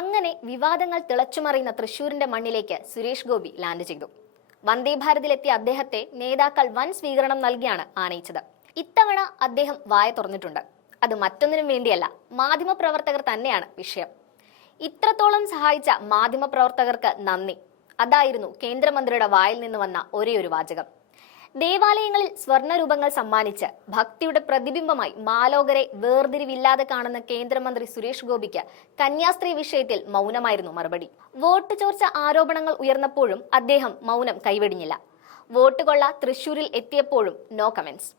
അങ്ങനെ വിവാദങ്ങൾ തിളച്ചുമറിയുന്ന തൃശൂരിന്റെ മണ്ണിലേക്ക് സുരേഷ് ഗോപി ലാൻഡ് ചെയ്തു. വന്ദേ ഭാരതിലെത്തിയ അദ്ദേഹത്തെ നേതാക്കൾ വൻ സ്വീകരണം നൽകിയാണ് ആനയിച്ചത്. ഇത്തവണ അദ്ദേഹം വായ തുറന്നിട്ടുണ്ട്. അത് മറ്റൊന്നിനും വേണ്ടിയല്ല മാധ്യമപ്രവർത്തകർ തന്നെയാണ് വിഷയം. ഇത്രത്തോളം സഹായിച്ച മാധ്യമപ്രവർത്തകർക്ക് നന്ദി. അതായിരുന്നു കേന്ദ്രമന്ത്രിയുടെ വായിൽ നിന്ന് വന്ന ഒരേയൊരു ഒരു വാചകം. ദേവാലയങ്ങളിൽ സ്വർണരൂപങ്ങൾ സമ്മാനിച്ച് ഭക്തിയുടെ പ്രതിബിംബമായി മാലോകരെ വേർതിരിവില്ലാതെ കാണുന്ന കേന്ദ്രമന്ത്രി സുരേഷ് ഗോപിക്ക് കന്യാസ്ത്രീ വിഷയത്തിൽ മൗനമായിരുന്നു മറുപടി. വോട്ട് ചോർച്ച ആരോപണങ്ങൾ ഉയർന്നപ്പോഴും അദ്ദേഹം മൗനം കൈവെടിഞ്ഞില്ല. വോട്ട് കൊള്ള തൃശൂരിൽ എത്തിയപ്പോഴും നോ കമന്റ്സ്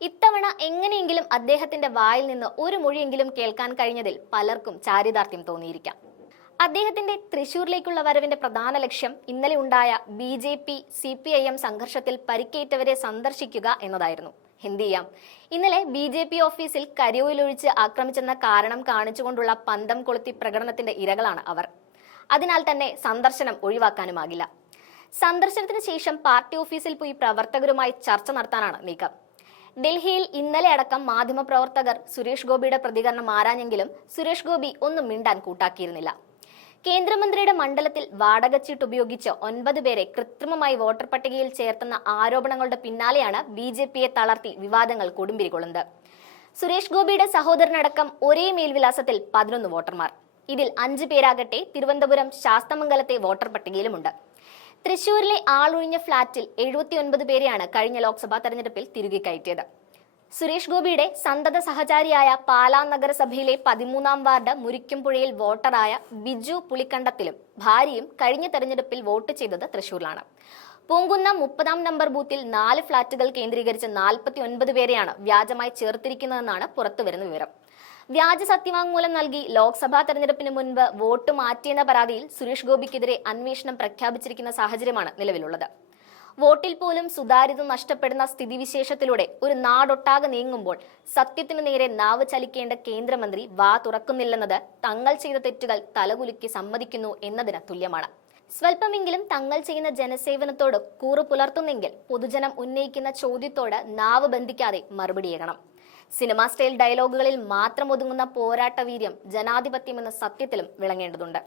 ഇത്തവണ എങ്ങനെയെങ്കിലും അദ്ദേഹത്തിന്റെ വായിൽ നിന്ന് ഒരു മൊഴിയെങ്കിലും കേൾക്കാൻ കഴിഞ്ഞതിൽ പലർക്കും ചാരിതാർത്ഥ്യം തോന്നിയിരിക്കാം. അദ്ദേഹത്തിന്റെ തൃശൂരിലേക്കുള്ള വരവിന്റെ പ്രധാന ലക്ഷ്യം ഇന്നലെ ഉണ്ടായ B J P C P I M സംഘർഷത്തിൽ പരിക്കേറ്റവരെ സന്ദർശിക്കുക എന്നതായിരുന്നു. എന്ത് ചെയ്യാം? ഇന്നലെ ബി ജെ പി ഓഫീസിൽ കരിയോയിലൊഴിച്ച് ആക്രമിച്ചെന്ന കാരണം കാണിച്ചുകൊണ്ടുള്ള പന്തം കൊളുത്തി പ്രകടനത്തിന്റെ ഇരകളാണ് അവർ. അതിനാൽ തന്നെ സന്ദർശനം ഒഴിവാക്കാനുമാകില്ല. സന്ദർശനത്തിന് ശേഷം പാർട്ടി ഓഫീസിൽ പോയി പ്രവർത്തകരുമായി ചർച്ച നടത്താനാണ് നീക്കം. ഡൽഹിയിൽ ഇന്നലെ അടക്കം മാധ്യമപ്രവർത്തകർ സുരേഷ് ഗോപിയുടെ പ്രതികരണം ആരാഞ്ഞെങ്കിലും സുരേഷ് ഗോപി ഒന്നും മിണ്ടാൻ കൂട്ടാക്കിയിരുന്നില്ല. കേന്ദ്രമന്ത്രിയുടെ മണ്ഡലത്തിൽ വാടകച്ചീട്ട് ഉപയോഗിച്ച് ഒൻപത് പേരെ കൃത്രിമമായി വോട്ടർ പട്ടികയിൽ ചേർത്തെന്ന ആരോപണങ്ങളുടെ പിന്നാലെയാണ് ബി ജെ പിയെ തളർത്തി വിവാദങ്ങൾ കൊടുമ്പിരികൊള്ളുന്നത്. സുരേഷ് ഗോപിയുടെ സഹോദരനടക്കം ഒരേ മേൽവിലാസത്തിൽ പതിനൊന്ന് വോട്ടർമാർ. ഇതിൽ അഞ്ചു പേരാകട്ടെ തിരുവനന്തപുരം ശാസ്തമംഗലത്തെ വോട്ടർ പട്ടികയിലുമുണ്ട്. തൃശൂരിലെ ആളൊഴിഞ്ഞ ഫ്ളാറ്റിൽ എഴുപത്തിയൊൻപത് പേരെയാണ് കഴിഞ്ഞ ലോക്സഭാ തെരഞ്ഞെടുപ്പിൽ തിരികെ കയറ്റിയത്. സുരേഷ് ഗോപിയുടെ സന്തത സഹചാരിയായ പാലാ നഗരസഭയിലെ പതിമൂന്നാം വാർഡ് മുരിക്കുംപുഴയിൽ വോട്ടറായ ബിജു പുളിക്കണ്ടത്തിലും ഭാര്യയും കഴിഞ്ഞ തെരഞ്ഞെടുപ്പിൽ വോട്ട് ചെയ്തത് തൃശൂരിലാണ്. പൂങ്കുന്നം മുപ്പതാം നമ്പർ ബൂത്തിൽ നാല് ഫ്ളാറ്റുകൾ കേന്ദ്രീകരിച്ച് നാൽപ്പത്തി ഒൻപത് പേരെയാണ് വ്യാജമായി ചേർത്തിരിക്കുന്നതെന്നാണ് പുറത്തുവരുന്ന വിവരം. വ്യാജ സത്യവാങ്മൂലം നൽകി ലോക്സഭാ തെരഞ്ഞെടുപ്പിന് മുൻപ് വോട്ട് മാറ്റിയെന്ന പരാതിയിൽ സുരേഷ് ഗോപിക്കെതിരെ അന്വേഷണം പ്രഖ്യാപിച്ചിരിക്കുന്ന സാഹചര്യമാണ് നിലവിലുള്ളത്. വോട്ടിൽ പോലും സുതാര്യത നഷ്ടപ്പെടുന്ന സ്ഥിതിവിശേഷത്തിലൂടെ ഒരു നാടൊട്ടാകെ നീങ്ങുമ്പോൾ സത്യത്തിനു നേരെ നാവ് ചലിക്കേണ്ട കേന്ദ്രമന്ത്രി വാ തുറക്കുന്നില്ലെന്നത് തങ്ങൾ ചെയ്ത തെറ്റുകൾ തലകുലുക്കി സമ്മതിക്കുന്നു എന്നതിന് തുല്യമാണ്. സ്വല്പമെങ്കിലും തങ്ങൾ ചെയ്യുന്ന ജനസേവനത്തോട് കൂറു പുലർത്തുന്നെങ്കിൽ പൊതുജനം ഉന്നയിക്കുന്ന ചോദ്യത്തോട് നാവ് ബന്ധിക്കാതെ മറുപടിയേകണം സിനിമാ സ്റ്റൈൽ ഡയലോഗുകളിൽ മാത്രം ഒതുങ്ങുന്ന പോരാട്ടവീര്യം ജനാധിപത്യമെന്ന സത്യത്തിലും വിളങ്ങേണ്ടതുണ്ട്.